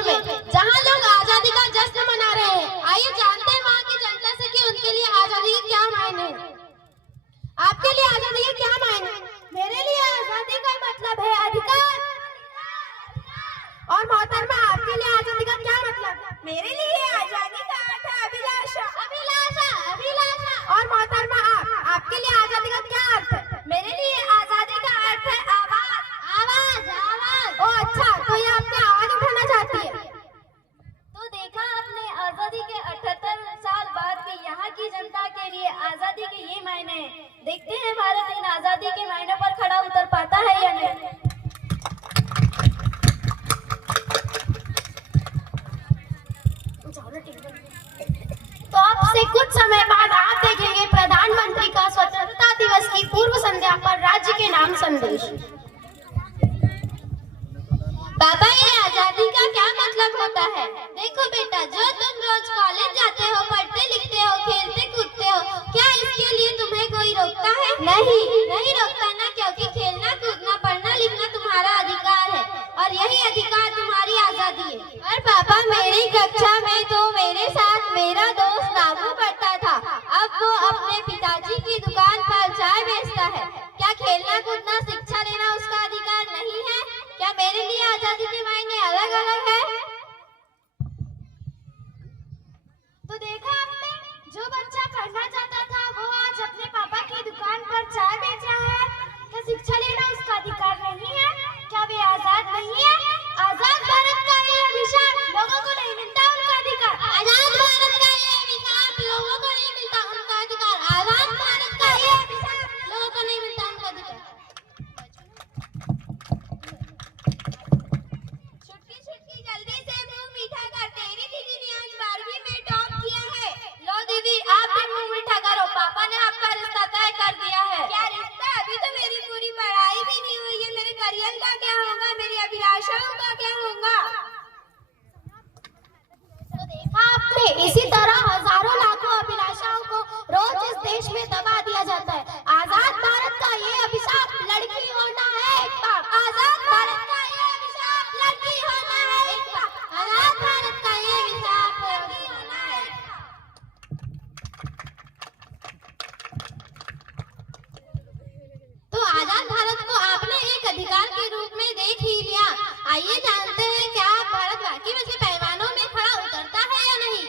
राज्यों में जहां लोग आजादी का जश्न मना रहे हैं। आइए जानते हैं वहां की जनता से कि उनके लिए आजादी के क्या मायने हैं। आपके लिए आजादी के क्या मायने? मेरे लिए आजादी का मतलब है अधिकार। और मोहतरमा, आपके लिए आजादी का क्या मतलब? मेरे लिए आजादी का अर्थ है अभिलाषा। अभिलाषा, अभिलाषा। और मोहतरमा, आपके लिए आजादी का क्या अर्थ है? मेरे लिए आजादी का अर्थ है आवाज। आवाज, आवाज। ओ अच्छा, तो ये आपकी आवाज उठाना चाहती है। तो देखा आपने, आजादी के 78 साल बाद भी यहाँ की जनता के लिए आजादी के ये मायने हैं। देखते हैं भारत इन आजादी के मायनों पर खड़ा उतर पाता है या नहीं। तो अब से कुछ समय बाद आप देखेंगे प्रधानमंत्री का स्वतंत्रता दिवस की पूर्व संध्या पर राज्य के नाम संदेश। पापा, ये आजादी का क्या मतलब होता है? देखो बेटा, जो तुम रोज कॉलेज जाते हो, पढ़ते लिखते हो, खेलते कूदते हो, क्या इसके लिए तुम्हें कोई रोकता है? नहीं, नहीं रोकता ना, क्योंकि खेलना कूदना पढ़ना लिखना तुम्हारा अधिकार है और यही अधिकार तुम्हारी आजादी है। और पापा, मेरी कक्षा में तो मेरे साथ मेरा दोस्त नागू पढ़ता था। अब वो अपने पिताजी की दुकान पर चाय बेचता है। क्या खेलना कूदना शिक्षा लेना उसका अधिकार नहीं है? क्या मेरे लिए आजादी के मायने अलग अलग है? तो देखा आपने, जो बच्चा पढ़ना चाहता था वो आज अपने पापा की दुकान पर चाय बेच रहा है। क्या शिक्षा लेना उसका अधिकार नहीं है? क्या वे आजाद नहीं है? आजाद भारत का ये अभिशाप, लोगों को नहीं मिलता उनका अधिकार। आजाद भारत का ये अभिशाप, लोगों को नहीं मिलता उनका अधिकार। आजाद भारत का ये अभिशाप, लोगों को नहीं मिलता उनका अधिकार। जल्दी से मुंह मीठा कर, तेरी दीदी ने आज 12वीं में टॉप किया है। लो दीदी, आप भी मुंह मीठा करो, पापा ने आपका रिश्ता तय कर दिया है। क्या रिश्ता? अभी तो मेरी पूरी पढ़ाई भी नहीं हुई है। मेरे करियर का क्या होगा? मेरी अभिलाषाओं का क्या होगा? तो देखा आपने, इसी तरह हजारों लाखों अभिलाषाओं को रोज इस देश में दबा दिया जाता है। आजाद भारत का ये अभिशाप, लड़की होना है एक पाप। आजाद भारत का ये अभिशाप, लड़की होना है एक पाप। आजाद भारत का ये अभिशाप, लड़की होना है एक पाप। तो आजाद भारत को आपने एक अधिकार के रूप में देख ही लिया। आइए जानते हैं, क्या भारत वाकई में पैमानों में खड़ा उतरता है या नहीं?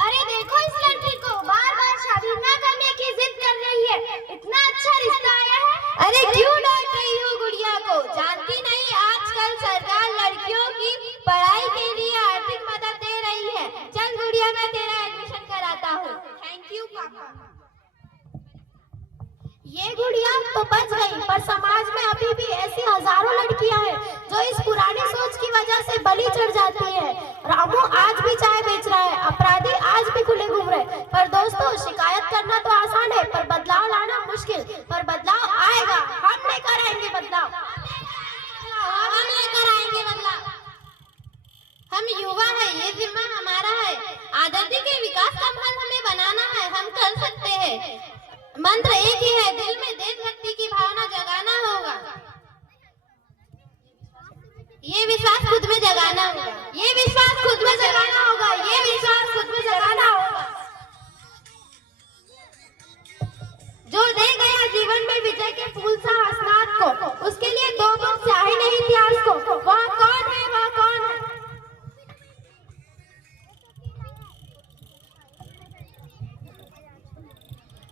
अरे देखो इस लड़की को, बार बार शादी न करने की जिद कर रही है। इतना अच्छा रिश्ता आया है। अरे क्यों डांट रही हो गुड़िया को? जानती नहीं, आजकल सरकार लड़कियों की पढ़ाई के लिए आर्थिक मदद दे रही है। चल गुड़िया, मैं तेरा एडमिशन कराता हूँ। थैंक यू पापा। ये गुड़िया तो बच गई, पर समाज में अभी भी ऐसी हजारों लड़कियां हैं जो इस पुरानी सोच की वजह से बलि चढ़ जाती है। रामू आज भी चाय बेच रहा है, अपराधी आज भी खुले घूम रहे। पर दोस्तों, शिकायत करना तो आसान है, पर बदलाव लाना मुश्किल। पर बदलाव आएगा, हम लेकर आएंगे बदलाव, हम लेकर आएंगे बदलाव। हम युवा है, ये जिम्मा हमारा है। आजादी के विकास का महल हमें बनाना है, हम कर सकते हैं। मंत्र एक ही है, दिल में देशभक्ति की भावना जगाना होगा। ये विश्वास खुद में जगाना होगा, ये विश्वास खुद में जगाना होगा, ये विश्वास खुद में जगाना होगा। जो दे गया जीवन में विजय के फूल सा हसनात को, उसके लिए दो बुक चाहे नहीं इतिहास को। वह कौन है, वह कौन है?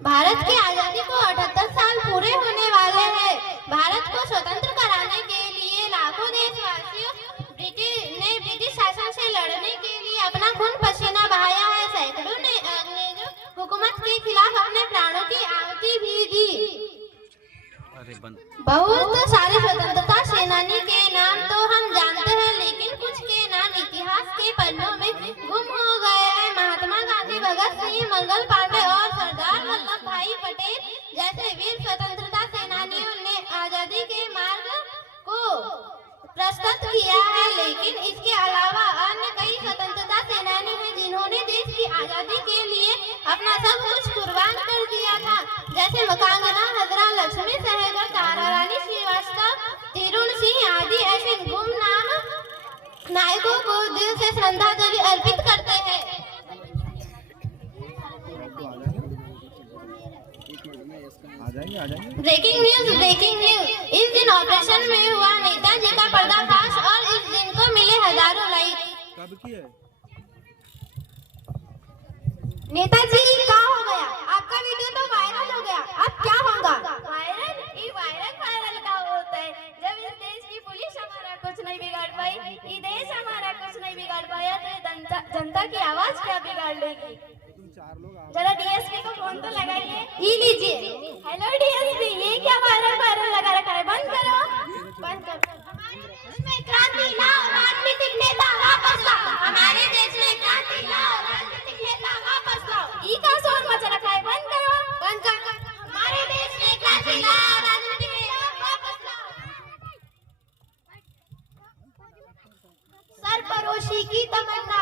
भारत की आजादी को 78 साल पूरे होने वाले हैं। भारत को स्वतंत्र कराने के लिए लाखों देशवासियों ने ब्रिटिश शासन से लड़ने के लिए अपना खून पसीना बहाया है। सैकड़ों ने अंग्रेजों हुकूमत के खिलाफ अपने प्राणों की आहुति भी दी। बहुत सारे स्वतंत्रता सेनानी के नाम तो हम जानते हैं, लेकिन कुछ के नाम इतिहास के पन्नों में गुम हो गए हैं। महात्मा गांधी, भगत सिंह, मंगल पांडे और सरदार वल्लभ भाई पटेल जैसे वीर स्वतंत्रता सेनानियों ने आजादी के मार्ग को प्रस्तुत किया है। लेकिन इसके अलावा अन्य कई स्वतंत्रता सेनानी हैं जिन्होंने देश की आजादी के लिए अपना सब कुछ कुर्बान कर दिया था, जैसे मुकांगना, हजरा लक्ष्मी नायकों को दिल से श्रद्धांजलि अर्पित करते हैं। Breaking news. इस दिन ऑपरेशन में हुआ नेताजी का पर्दाफाश और इस दिन को मिले हजारों लाइक। कब की है? नेताजी क्या हो गया? आपका वीडियो तो वायरल हो गया, अब क्या होगा? वायरल का होता है। जब इस देश की पुलिस हमारा कुछ नहीं बिगाड़ पाई, ये देश हमारा कुछ नहीं बिगाड़ पाया, तो ये जनता की आवाज क्या बिगाड़ लेगी? जरा डीएसपी को फोन तो लगाइए। ये लीजिए। हेलो डीएसपी, ये क्या वायरल लगा रखा है? बंद करो। हमारे देश में क्रांति लाओ, राजनीतिक नेता वापस लाओ। हमारे देश में क्रांति लाओ, राजनीतिक नेता वापस लाओ। ई का शोर मचा रखा है, बंद करो। बंद कर। हमारे देश में क्रांति लाओ, राजनीतिक नेता वापस लाओ। सरफरोशी की तमन्ना